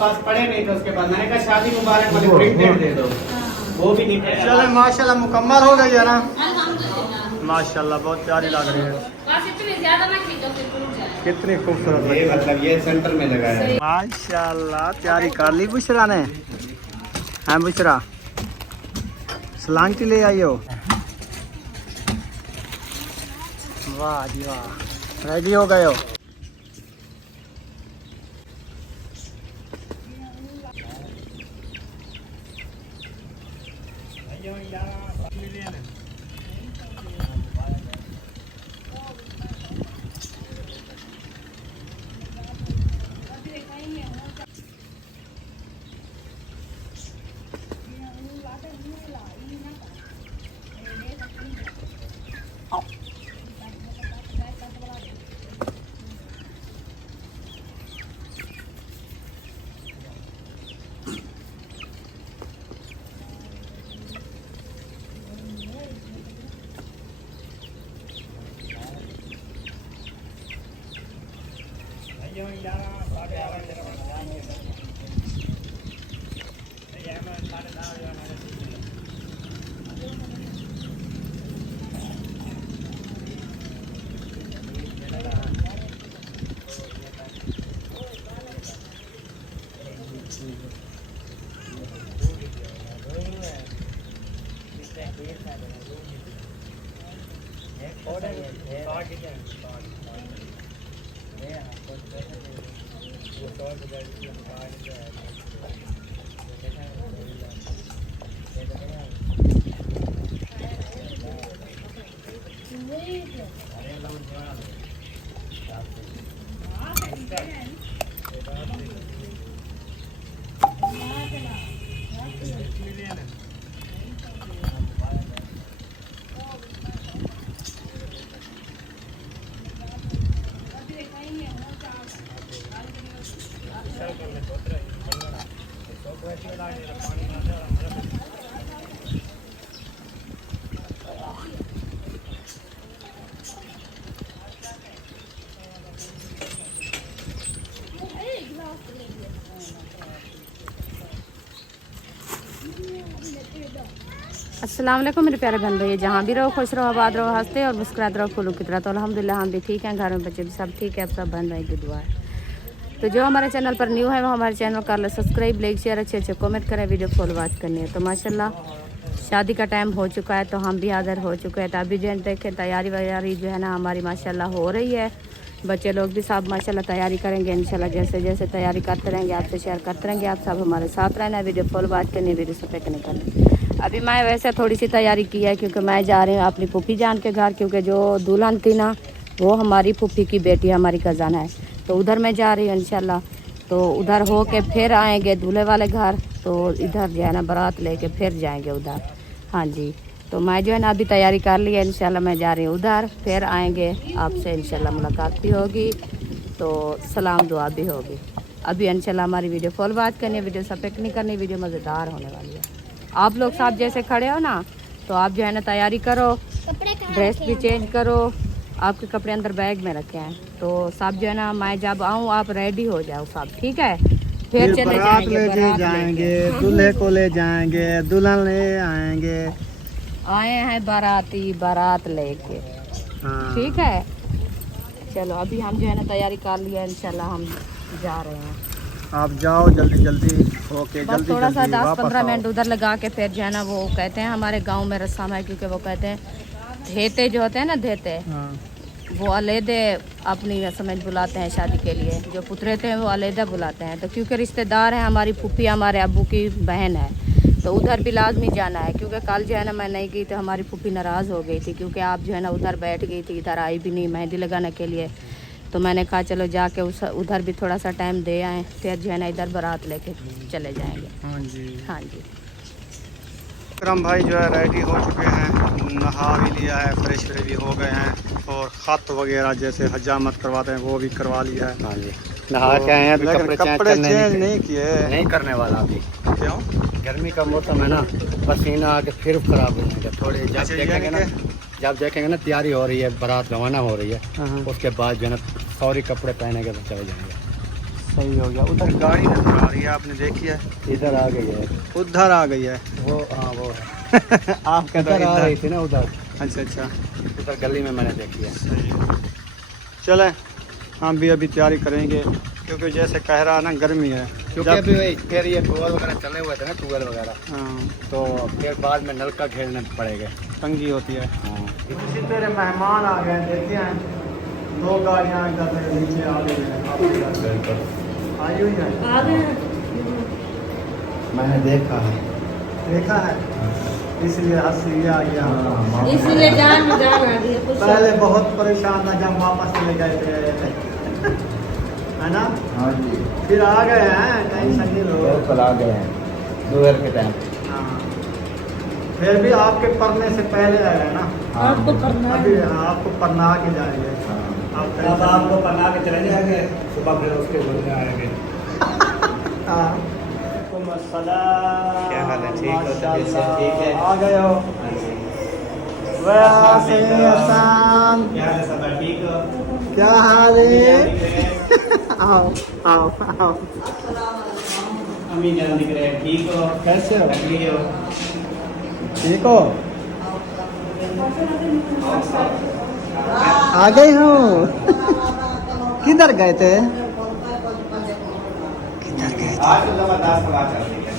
बस पड़े नहीं थे उसके बाद मैंने कहा शादी मुबारक वाले प्रिंटेड दे दो, वो भी नहीं। चलो माशाल्लाह मुकम्मल हो गई है ना, अल्हम्दुलिल्लाह। माशाल्लाह बहुत प्यारी लग रही है। बस इतनी ज्यादा ना खींचो फिर टूट जाए। कितनी खूबसूरत ये मतलब ये सेंटर में लगा है। माशाल्लाह तैयारी कर ली बुशरा ने। हाँ बुशरा सलांटी ले आई हो। वाह जी वाह, रेडी हो गए हो। अस्सलाम वालेकुम मेरे प्यारे बहन भाई, जहाँ भी रहो खुश रहो, आबाद रहो, हंसते और मुस्कुराते रहो फूलों की तरह। तो अल्हम्दुलिल्लाह हम भी ठीक हैं, घर में बच्चे भी सब ठीक है, अब सब बहन भाई की दुआ है। तो जो हमारे चैनल पर न्यू है वो हमारे चैनल कर लो सब्सक्राइब, लाइक शेयर, अच्छे अच्छे कमेंट करें, वीडियो फॉलो वॉच करनी है। तो माशाल्लाह शादी का टाइम हो चुका है, तो हम भी हाज़िर हो चुके हैं। तो अभी जो है देखें तैयारी वैयारी जो है ना हमारी माशाल्लाह हो रही है। बच्चे लोग भी सब माशाल्लाह तैयारी करेंगे इंशाल्लाह। जैसे जैसे तैयारी करते रहेंगे आपसे शेयर करते रहेंगे, आप सब हमारे साथ रहना, वीडियो फॉलो वॉच करनी है, वीडियो सफेद नहीं करनी। अभी मैं वैसे थोड़ी सी तैयारी की है क्योंकि मैं जा रही हूँ अपनी फूफी जान के घर, क्योंकि जो दुल्हन थी ना वो हमारी फूफी की बेटी हमारी कज़न है, तो उधर मैं जा रही हूँ इंशाल्लाह। तो उधर हो के फिर आएंगे दूल्हे वाले घर, तो इधर जो है ना बारात लेके फिर जाएंगे उधर। हाँ जी, तो मैं जो है ना अभी तैयारी कर ली है इंशाल्लाह, मैं जा रही हूँ उधर, फिर आएंगे आपसे इंशाल्लाह मुलाकात भी होगी, तो सलाम दुआ भी होगी। अभी इंशाल्लाह हमारी वीडियो फॉलो वॉच करनी है, वीडियो सफेद नहीं करनी, वीडियो मज़ेदार होने वाली है। आप लोग साथ जैसे खड़े हो ना, तो आप जो है ना तैयारी करो, ड्रेस भी चेंज करो, आपके कपड़े अंदर बैग में रखे हैं। तो सब जो है ना मैं जब आऊँ आप रेडी हो जाओ सब, ठीक है? फिर चले जाएंगे दूल्हे को ले जाएंगे, दुल्हन ले आएंगे। आए हैं बाराती बारात लेके, ठीक है? चलो अभी हम जो है ना तैयारी कर लिया इंशाल्लाह, हम जा रहे हैं। आप जाओ जल्दी जल्दी ओके, बस जल्दी थोड़ा सा जल्दी 10-15 मिनट उधर लगा के फिर जो है ना, वो कहते हैं हमारे गांव में रस्म है, क्योंकि वो कहते हैं धेते जो होते हैं ना धेते, वो अलहदे अपनी समझ बुलाते हैं शादी के लिए, जो पुतरे थे वो अलहदा बुलाते हैं। तो क्योंकि रिश्तेदार हैं, हमारी फूफी हमारे अब्बू की बहन है, तो उधर भी लाजमी जाना है। क्योंकि कल जो है ना मैं नहीं गई तो हमारी फूफी नाराज़ हो गई थी, क्योंकि आप जो है ना उधर बैठ गई थी, इधर आई भी नहीं मेहंदी लगाने के लिए। तो मैंने कहा चलो जाके उधर भी थोड़ा सा टाइम दे आए, फिर जो है ना इधर बारात लेके चले जाएंगे। हाँ जी हाँ जी, विक्रम भाई जो है रेडी हो चुके हैं, नहा भी लिया है, फ्रेश भी हो गए हैं, और खत वगैरह जैसे हजामत करवाते हैं वो भी करवा लिया है। हाँ जी, नहा के आए हैं, अभी कपड़े चेंज नहीं किए, नहीं करने वाला अभी। क्यों? गर्मी का मौसम है ना, पसीना आके फिर खराब हो जाएगा थोड़े। जब देखेंगे ना तैयारी हो रही है, बारात रवाना हो रही है, उसके बाद जो है ना सॉरी कपड़े पहनेंगे तो चले जाएंगे। सही हो गया। उधर गाड़ी नजर आ रही है, आपने देखी है? इधर आ गई है, उधर आ गई है। वो हाँ वो है। आप कहते इधर आ रही इधर। थी ना उधर, अच्छा अच्छा, उधर गली में मैंने देखी है। सही है। चलें हम भी अभी तैयारी करेंगे, क्योंकि जैसे कह रहा ना गर्मी है। क्योंकि अभी फिर ये टूवेल वगैरह चले हुए थे ना, टूवेल वगैरह, हाँ, तो फिर बाद में नलका घेरने पड़ेगा। तंगी होती है। हाँ। इसी तरह मेहमान आ गए, देखते हैं 2 गाड़ियाँ इधर से नीचे आ गई हैं। आई हुई है, मैंने देखा है। देखा है, इसलिए हंसी आ गया। इसलिए जान में जान आ गई कुछ। पहले बहुत परेशान था जब वापस चले गए थे, है ना? हाँ जी, फिर आ गए हैं, टेंशन नहीं लो। बिल्कुल आ गए हैं दोपहर के टाइम। हाँ, फिर भी आपके पढ़ने से पहले आए हैं ना? आपको करना है। अभी हाँ, आपको पढ़ना के जाएंगे। अब आपको पन्ना के चले जाएंगे, सुबह फिर उसके बोलने आएंगे। हाँ। क्या हाल है? ठीक हो? तबीयत से ठीक है? आ गए हो? वैसे आसान। क्या हाल है? सब ठीक हो? क्या हाल है? आओ आओ आओ। अम्मी जान दिख रहे हैं, ठीक हो? कैसे हो? ठीक हो? ठीक हो? आ गए हो? किधर गए थे? आज तो जबरदस्त हवा चल रही है।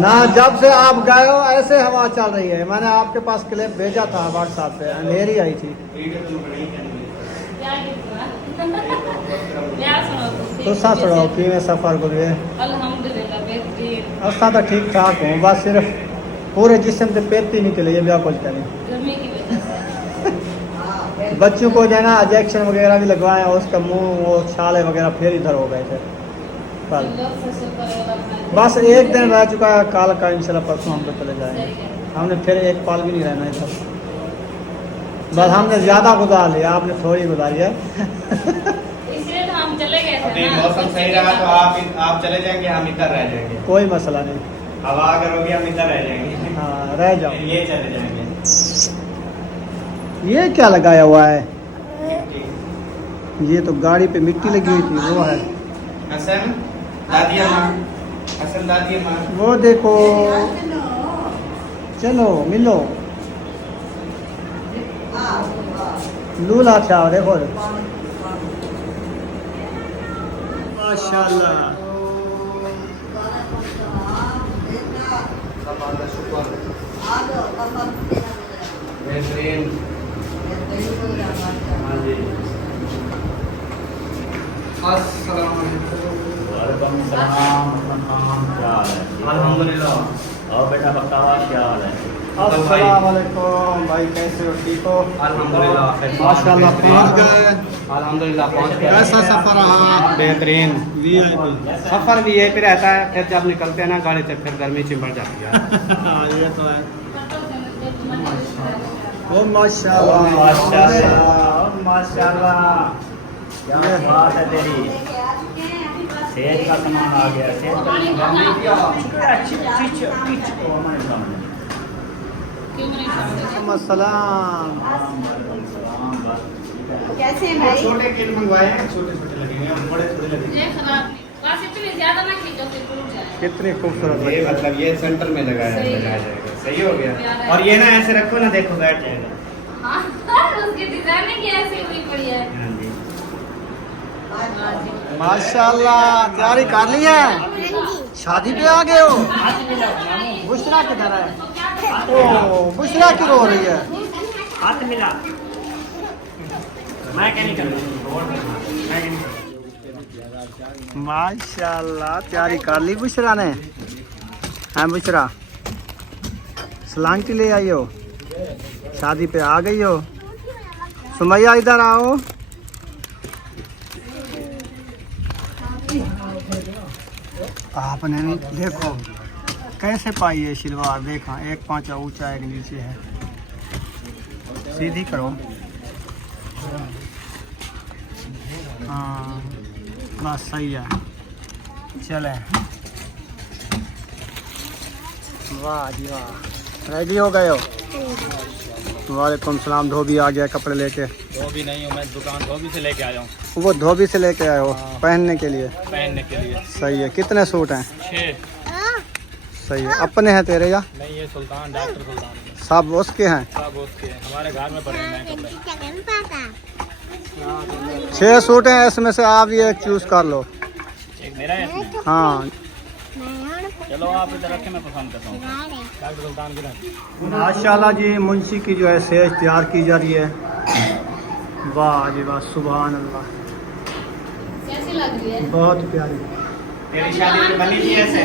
ना, जब से आप गए हो ऐसे हवा चल रही है। मैंने आपके पास क्लिप भेजा था व्हाट्सएप पे, अंधेरी आई थी। तो सुनो कि मैं सफ़र गुजरे। अल्हम्दुलिल्लाह बेहतरीन। असा तो ठीक ठाक हूँ, बस सिर्फ पूरे जिस्म से पेटी निकली है, क्या कुछ करें। गर्मी की वजह से बच्चों को जो है ना इंजेक्शन वगैरह भी लगवाए, उसका मुंह वो छाले वगैरह फिर इधर हो गए थे कल। बस एक दिन रह चुका है, कल का इंशाल्लाह परसों हम तो चले जाएंगे। हमने फिर एक पाल भी नहीं रहना इधर, बस हमने ज़्यादा गुजार लिया, आपने थोड़ी गुजारी है। इसलिए तो हम चले गए थे अभी ना। मौसम सही रहा तो आप चले जाएंगे, हम इधर रह जाएंगे। कोई मसला नहीं। हवा अगर होगी हम इधर रह जाएंगे। हाँ, रह जाओ। ये चले जाएंगे। ये क्या लगाया हुआ है? ये तो गाड़ी पे मिट्टी लगी हुई थी, वो है। हसन दादी अम्मा, हसन दादी अम्मा। वो देखो, चलो मिलो। लूला क्या देखो, माशाल्लाह। बेहतरीन। हाँ जी। अस्सलाम वालेकुम सलाम। क्या हाल है? अल्हम्दुलिल्लाह। और बेटा बता क्या हाल है? अस्सलाम वालेकुम भाई, कैसे हो? ठीक हो? अल्हम्दुलिल्लाह। माशाल्लाह पहुंच गए। अल्हम्दुलिल्लाह पहुंच गए। कैसा सफर रहा? बेहतरीन। VIP। सफर भी यही पे रहता है, फिर जब निकलते हैं ना गाड़ी से फिर गर्मी चिंबड़ जाती है। ये तो है। ओ माशाल्लाह माशाल्लाह माशाल्लाह, क्या बात है तेरी। सेज का सामान आ गया। सेज का सलाम। कैसे हैं भाई? छोटे किट मंगवाए हैं, छोटे छोटे लगे हैं, बड़े थोड़े लगे हैं। ये खराब बस इतनी ज्यादा ना खींचो कि टूट जाए। कितनी खूबसूरत ये लगी। मतलब ये सेंटर में लगाया सही है। लगाया जाएगा। सही हो गया। और ये ना ऐसे रखो ना, देखो बैठ जाएगा। हाँ, उसकी डिजाइनिंग कैसी हुई पड़ी है। हाँ जी। माशाल्लाह, तैयारी कर ली है? शादी पे आ गए हो? बुशरा किधर है? ओ, बुशरा क्यों रो रही है? हाथ मिला। मैं क्या नहीं कर माशाल्लाह, तैयारी कर ली बुशरा ने। हैं बुशरा, सलांटी ले आई हो? शादी पे आ गई हो? सुमैया इधर आओ। आपने देखो कैसे पाई है शलवार, देखा 1 पाँचा ऊंचा एक नीचे है। सीधी करो। हाँ बस सही है। चले, वाह जी वाह, रेडी हो गए हो? वालेकुम सलाम। धोबी आ गया कपड़े लेके। धोबी नहीं हूँ मैं, दुकान धोबी से लेके आया हूँ। वो धोबी से लेके आए हो पहनने के लिए? पहनने के लिए। सही है। कितने सूट हैं? 6। सही है। अपने हैं तेरे या नहीं, ये सुल्तान, डॉक्टर सुल्तान सब उसके हैं? सब उसके हैं, हमारे घर में पड़े हैं कपड़े। 6 सूट हैं, इसमें से आप ये चूज कर लो। एक मेरा है इसमें। हाँ चलो आप इधर रखें, मैं पसंद करता हूँ। डॉक्टर सुल्तान की रखें। माशाल्लाह जी, मुंशी की जो है सेज तैयार की जा रही है। वाह जी वाह, सुभान अल्लाह, कैसी लग रही है? बहुत प्यारी। तेरी शादी में बनी थी ऐसे?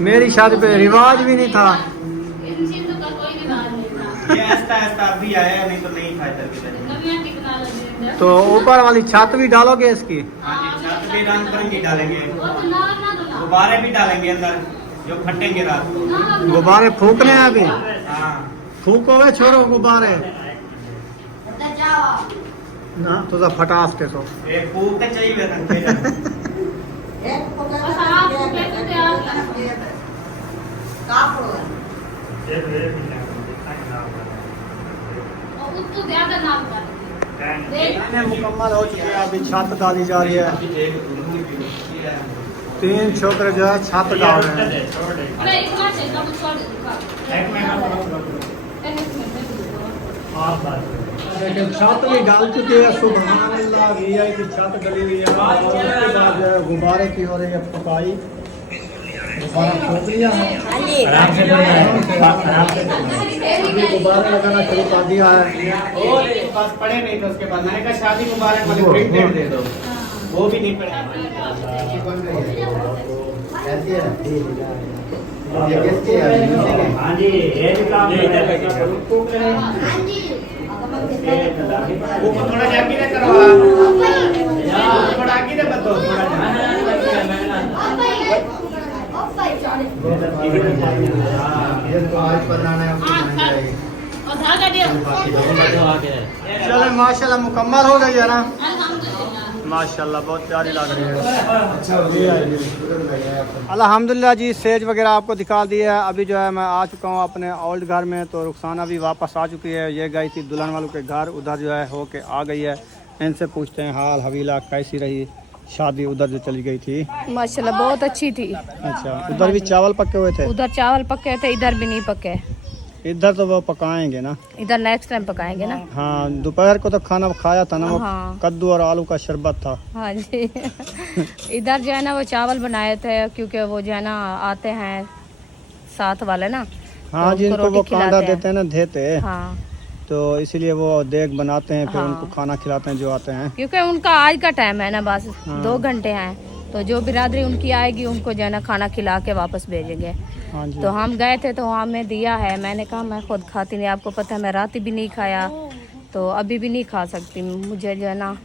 मेरी शादी पे रिवाज भी नहीं था। इन चीजों का कोई रिवाज नहीं था। ये ऐसा अभी आया, नहीं तो नहीं था इधर की। कमियां टिकना लगी है। तो ऊपर वाली छत भी डालोगे इसकी? हाँ जी, छत पे रंग बिरंगी डालेंगे, वो तो ना ना गुब्बारे भी डालेंगे अंदर जो फटेंगे रात को। गुब्बारे फूकने हैं अभी? हाँ फूकोगे, छोड़ो गुब्बारे ना तो फटास के सो। एक फूकते चाहिए रखते बस आप लेके तैयार कर। और उसको ज्यादा नाम कर देख। मुकम्मल हो चुकी है, अभी छत डाली जा रही है। 3 छोकरे जो है छत डाल रहे हैं। अरे इतना चाहिए ना, छोड़ दे। छत भी डाल चुकी है। सुभान अल्लाह, वीआई की छत डली हुई है। और उसके बाद जो है गुब्बारे की हो रही है पकाई। गुब्बारा फूक लिया है, अभी गुब्बारे लगाना शुरू कर दिया है। पास पड़े नहीं तो उसके बाद मैंने कहा शादी मुबारक वाले प्रिंटेड दे दो, वो भी नहीं पड़े। हाँ जी, ये भी काम वो थोड़ा जाके ना करो, थोड़ा आगे ना बताओ, चलो माशाल्लाह मुकम्मल हो गई है ना? माशाल्लाह बहुत प्यारी लग रही है। अल्हम्दुलिल्लाह जी, सेज वगैरह आपको दिखा दी है। अभी जो है मैं आ चुका हूँ अपने ओल्ड घर में। तो रुखसाना भी वापस आ चुकी है। ये गई थी दुल्हन वालों के घर, उधर जो है होके आ गई है। इनसे पूछते हैं हाल हवीला कैसी रही शादी, उधर जो चली गई थी। माशाल्लाह बहुत अच्छी थी। अच्छा, उधर भी चावल पके हुए थे? उधर चावल पके थे, इधर भी नहीं पके। इधर तो वो पकाएंगे ना? इधर नेक्स्ट टाइम पकाएंगे ना। हाँ, दोपहर को तो खाना खाया था ना, वो हाँ। कद्दू और आलू का शरबत था। हाँ जी। इधर जो है ना वो चावल बनाए थे, क्योंकि वो जो है ना आते हैं साथ वाले ना। हाँ, तो जिनको वो कांदा देते हैं ना, देते। हाँ, तो इसीलिए वो देग बनाते हैं, फिर हाँ। उनको खाना खिलाते हैं जो आते हैं। क्योंकि उनका आज का टाइम है ना, बस हाँ। 2 घंटे हैं। तो जो बिरादरी उनकी आएगी उनको जो है ना खाना खिला के वापस भेजेंगे। हाँ जी। तो हम गए थे तो हमें दिया है। मैंने कहा मैं खुद खाती नहीं, आपको पता है मैं रात भी नहीं खाया, तो अभी भी नहीं खा सकती, मुझे जो है ना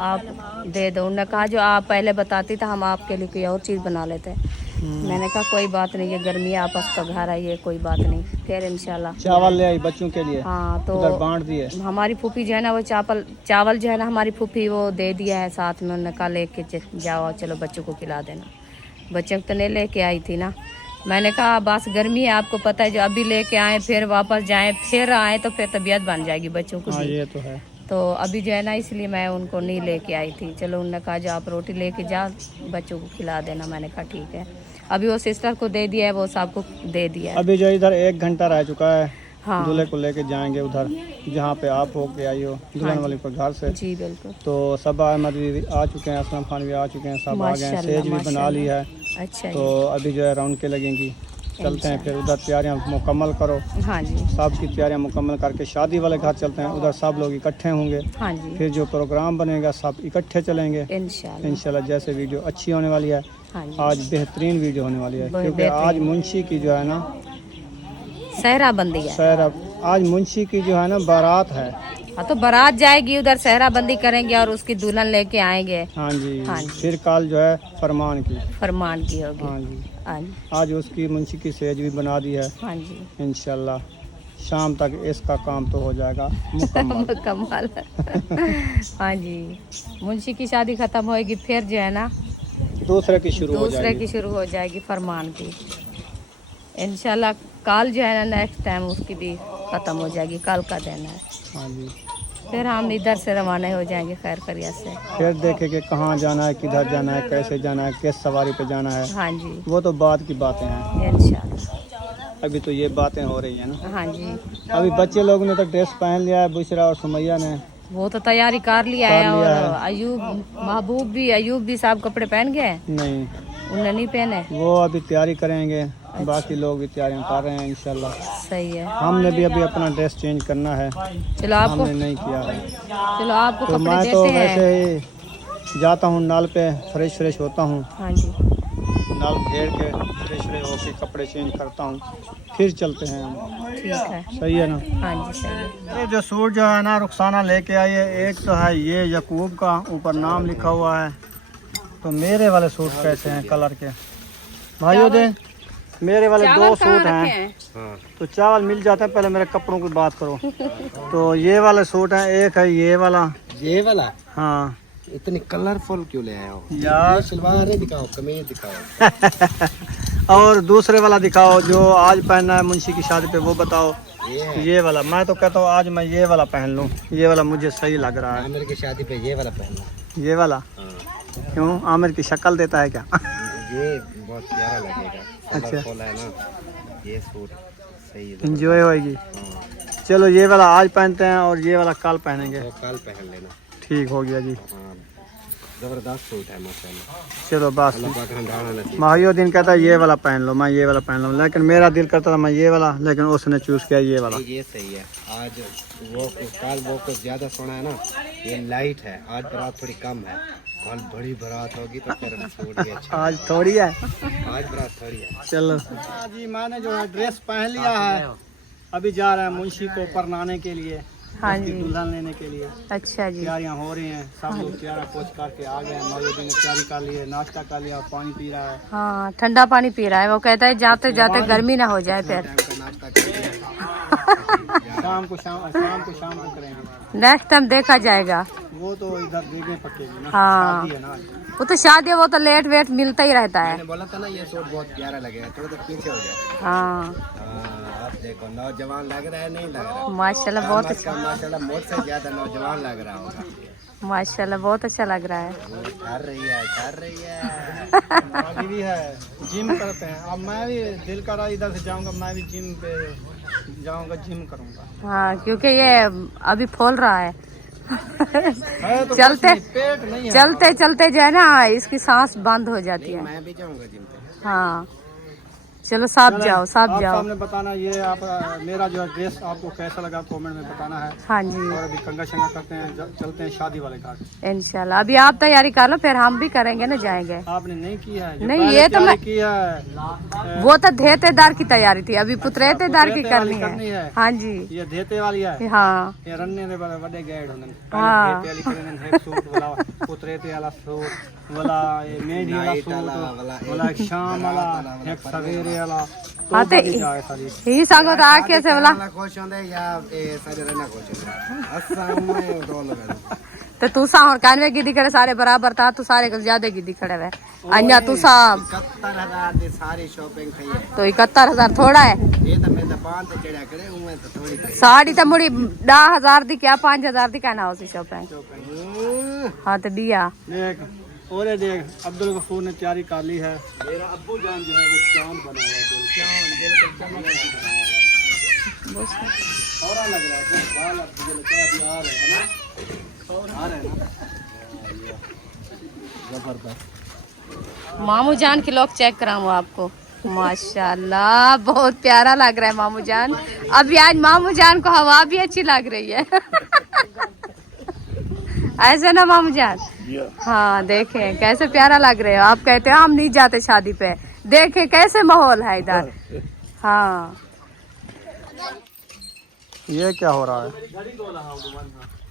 आप दे दो। उन्होंने कहा जो आप पहले बताती तो हम आपके लिए कोई और चीज़ बना लेते। मैंने कहा कोई बात नहीं, ये गर्मी है, आप तो घर आइए, कोई बात नहीं, फिर इंशाल्लाह। चावल ले आई बच्चों के लिए? हाँ, तो उधर बांट दिए। हमारी फूफी जो है ना वो चावल जो है ना हमारी फूफी वो दे दिया है साथ में। उन्होंने कहा लेके जाओ, चलो बच्चों को खिला देना। बच्चों को तो नहीं लेके आई थी ना। मैंने कहा बस गर्मी है, आपको पता है, जो अभी लेके आए फिर वापस जाएं फिर आए तो फिर तबीयत बन जाएगी बच्चों को। हाँ, ये तो है। तो अभी जो है ना इसलिए मैं उनको नहीं लेके आई थी। चलो उन्होंने कहा जो आप रोटी लेके जा, बच्चों को खिला देना। मैंने कहा ठीक है। अभी वो सिस्टर को दे दिया है, वो सबको दे दिया है। अभी जो इधर 1 घंटा रह चुका है। हाँ। दूल्हे को लेके जाएंगे उधर जहाँ पे आप हो के आई हो, दुल्हन वाले के घर से। जी बिल्कुल। तो सब अहमद भी आ चुके हैं, असलम खान भी आ चुके हैं, सब आ गए हैं। सेज भी बना ली है। अच्छा तो अभी जो है रौनकें लगेंगी, चलते हैं फिर उधर तैयारियां मुकम्मल करो। हाँ जी। सब की तैयारियां मुकम्मल करके शादी वाले घर चलते हैं, उधर सब लोग इकट्ठे होंगे। हाँ जी, फिर जो प्रोग्राम बनेगा सब इकट्ठे चलेंगे इंशाल्लाह। इंशाल्लाह। जैसे वीडियो अच्छी होने वाली है, हाँ जी, आज बेहतरीन वीडियो होने वाली है, बहुत क्योंकि बेहतरीन। आज मुंशी की जो है ना सहरा बंदी है। सहरा, आज मुंशी की जो है ना बारात है। हाँ, तो बारात जाएगी, उधर सहरा बंदी करेंगे और उसकी दुल्हन लेके आएंगे। हाँ जी। हाँ जी। फिर कल जो है फरमान की। फरमान की होगी। हाँ जी। हाँ जी। आज उसकी मुंशी की सेज भी बना दी है। हाँ जी। इंशाल्लाह शाम तक इसका काम तो हो जाएगा मुकम्मल। मुकम्मल। हाँ जी, मुंशी की शादी खत्म होएगी, फिर जो है ना दूसरे की शुरू हो दूसरे जाएगी। की शुरू हो जाएगी, फरमान की। इंशाल्लाह कल जो है ना नेक्स्ट टाइम उसकी भी खत्म हो जाएगी, कल का दिन है। हाँ जी। फिर हम इधर से रवाना हो जाएंगे खैर करिया से। फिर देखें कि कहाँ जाना है, किधर जाना है, कैसे जाना है, किस सवारी पे जाना है। हाँ जी वो तो बाद की बातें हैं, इंशाल्लाह। अभी तो ये बातें हो रही हैं ना। हाँ जी अभी बच्चे लोगों ने तो ड्रेस पहन लिया है, बुशरा और सुमैया ने। वो तो तैयारी कर लिया है, कर लिया और है। अयूब भी सब कपड़े पहन गए, नहीं, उन्होंने नहीं पहने। वो अभी तैयारी करेंगे, बाकी लोग भी तैयारियां कर रहे हैं इंशाल्लाह। सही है। हमने भी अभी अपना ड्रेस चेंज करना है, चलो आपको हमने नहीं किया है। चलो आपको तो कपड़े मैं तो देते वैसे हैं। ही जाता हूँ नाल पे, फ्रेश होता हूँ, हाँ जी नाल घेर के फ्रेश होके कपड़े चेंज करता हूँ, फिर चलते हैं हम। ठीक है। सही है ना। हाँ जी सही है। ये जो सूट जो है ना रुखसाना लेके आई है, एक तो है ये यकूब का, ऊपर नाम लिखा हुआ है। तो मेरे वाले सूट कैसे हैं कलर के भाइयों? दे मेरे वाले दो सूट हैं। तो चावल मिल जाते हैं, पहले मेरे कपड़ों की बात करो। तो ये वाले सूट हैं, एक है ये वाला। ये वाला? हाँ। इतनी कलरफुल क्यों ले आए हो यार? सलवार दिखाओ, कमीज दिखाओ। और दूसरे वाला दिखाओ जो आज पहनना है मुंशी की शादी पे, वो बताओ। ये वाला मैं तो कहता हूँ आज मैं ये वाला पहन लूँ, ये वाला मुझे सही लग रहा है। आमिर की शादी पे ये वाला पहनना। ये वाला? क्यों, आमिर की शक्ल देता है क्या? ये बहुत प्यारा लगेगा। अच्छा कलरफुल है ना, ये सूट सही है, इंजॉय होएगी। चलो ये वाला आज पहनते हैं और ये वाला कल पहनेंगे। तो कल पहन लेना। ठीक हो गया जी। हाँ, जबरदस्त सूट है माशाल्लाह। चलो बस अल्लाह पाक हंडाना नसीब। माहियो दिन कहता है ये वाला पहन लो, मैं ये वाला पहन लूँ, लेकिन मेरा दिल करता था मैं ये वाला, लेकिन उसने चूज किया ये वाला। ये सही है। आज वो कल वो कुछ ज्यादा सोना है ना, ये लाइट है। आज बारात थोड़ी कम है, कल बड़ी बारात होगी तो फिर सूट भी अच्छा। आज थोड़ी है, आज बारात थोड़ी है। चलो जी। मैंने जो है ड्रेस पहन लिया है, अभी जा रहे हैं मुंशी को परनाने के लिए, हाँ जी दुल्हन लेने के लिए। अच्छा जी। तैयारियां हो रही हैं, सब लोग तैयारा पोछ करके आ गए हैं। मौलवी ने तैयारी कर ली है, नाश्ता कर लिया, पानी पी रहा है। हाँ ठंडा पानी पी रहा है, वो कहता है जाते जाते गर्मी ना हो जाए फिर। टाइम का नाश्ता कर लिया। शाम को करेंगे। नेक्स्ट टाइम देखा जाएगा। वो तो इधर देगे पकेगी ना। हाँ शादी है ना। वो तो शादी है, वो तो लेट वेट मिलता ही रहता है। मैंने बोला था ना ये सूट बहुत प्यारा लगेगा, थोड़ा सा पीछे हो जाए। हाँ आप देखो नौजवान लग रहा है, नहीं लग रहा? माशाल्लाह बहुत अच्छा, माशाल्लाह मुझसे ज्यादा नौजवान लग रहा होगा। माशाल्लाह बहुत अच्छा लग रहा है। कर रही है। अभी भी है, जिम करते हैं। अब मैं भी दिल कर रहा इधर से जाऊंगा, मैं भी जिम पे जाऊंगा, जिम करूंगा। हाँ क्योंकि ये अभी फूल रहा है। है तो चलते पेट नहीं है। चलते चलते जो है ना इसकी सांस बंद हो जाती है। मैं भी जाऊंगा जिम पे। हाँ चलो साफ जाओ, साफ आप जाओ। सामने बताना ये आप मेरा जो है ड्रेस आपको कैसा लगा, कमेंट में बताना है। हाँ जी और अभी कंगा शंगा करते हैं, चलते हैं शादी वाले घाट। इंशाल्लाह। अभी आप तैयारी कर लो, फिर हम भी करेंगे ना, जाएंगे। आपने नहीं किया है? जो नहीं, पहले ये तो मैं किया है। वो तो धेतेदार की तैयारी थी, अभी पुत्रेतेदार की पुत्रेते वाली करनी है। है। हाँ जी ये देते वाली है। हाँ ये रन्ने ने बड़े गैड होने हाँ। देते वाली करेंगे, एक सूट वाला पुत्रेते वाला सूट वाला, ये मेहंदी वाला सूट वाला, एक शाम वाला, एक सवेरे वाला। हाँ तो ही संगो तो आके से बोला खुश होंगे या सारे रहना खुश होंगे। अस्सलाम वालेकुम। तो तू सा और कानवे गिद्दी करे सारे बराबर था, तू सारे को ज्यादा गिद्दी खड़े हुए अन्या तू सा 71,000 की सारी शॉपिंग थी है। तो 71,000 थोड़ा है। ये तो मैं तो 5 से चढ़ा करे हूं, मैं तो थोड़ी थी। साड़ी तो मुड़ी 10,000 दी क्या 5,000 दी कहना उसी शॉपिंग। हाँ तो दिया देख और ये देख, अब्दुल गफूर ने तैयारी कर ली है। मेरा अब्बू जान जो है वो चांद बना हुआ है, और लग रहा है बाल अब मुझे लगता है अभी आ रहे हैं ना, और आ रहे हैं ना। जबरदस्त। मामू जान के लोग चेक कराऊँ आपको। माशाल्लाह बहुत प्यारा लग रहा है मामू जान। अभी आज मामू जान को हवा भी अच्छी लग रही है। ऐसे ना मामू जान? हाँ देखें कैसे प्यारा लग रहे हो आप। कहते हैं हम नहीं जाते शादी पे, देखें कैसे माहौल है इधर। हाँ ये क्या हो रहा है?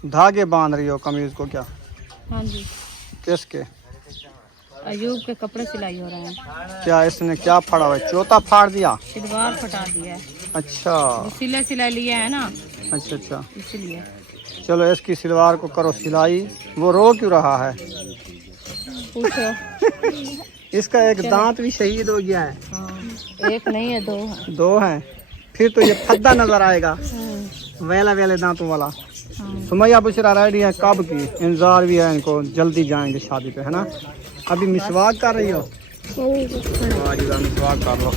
धागे बांध रही हो कमीज को क्या? हाँ जी किसके? अयूब के कपड़े सिलाई हो रहे हैं। क्या इसने क्या फाड़ा हुआ है? चौथा फाड़ दिया? सिलवार फटा दिया है। अच्छा सिलाई लिया है ना, अच्छा इसलिए। चलो इसकी सिलवार को करो सिलाई। वो रो क्यों रहा है? पूछो। इसका एक दांत भी शहीद हो गया है। हाँ, एक नहीं है, 2 है। 2 हैं। फिर तो ये फद्दा नजर आएगा, वेले दांतों वाला। सुमैया बुशरा रेडी है कब की, इंतजार भी है इनको, जल्दी जाएंगे शादी पे, है ना। अभी मिसवाक कर रही हो? हाँ जी मिसवाक कर लो।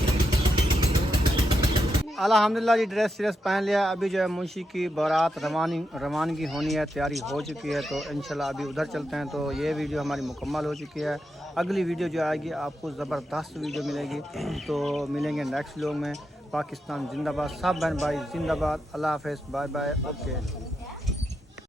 अल्हम्दुलिल्लाह जी ड्रेस श्रेस पहन लिया। अभी जो है मुंशी की बारात रवानगी होनी है, तैयारी हो चुकी है, तो इंशाल्लाह अभी उधर चलते हैं। तो ये वीडियो हमारी मुकम्मल हो चुकी है। अगली वीडियो जो आएगी आपको ज़बरदस्त वीडियो मिलेगी। तो मिलेंगे नेक्स्ट व्लॉग में। पाकिस्तान जिंदाबाद, सब बहन भाई जिंदाबाद। अल्लाह हाफ़िज़, बाय बाय, ओके।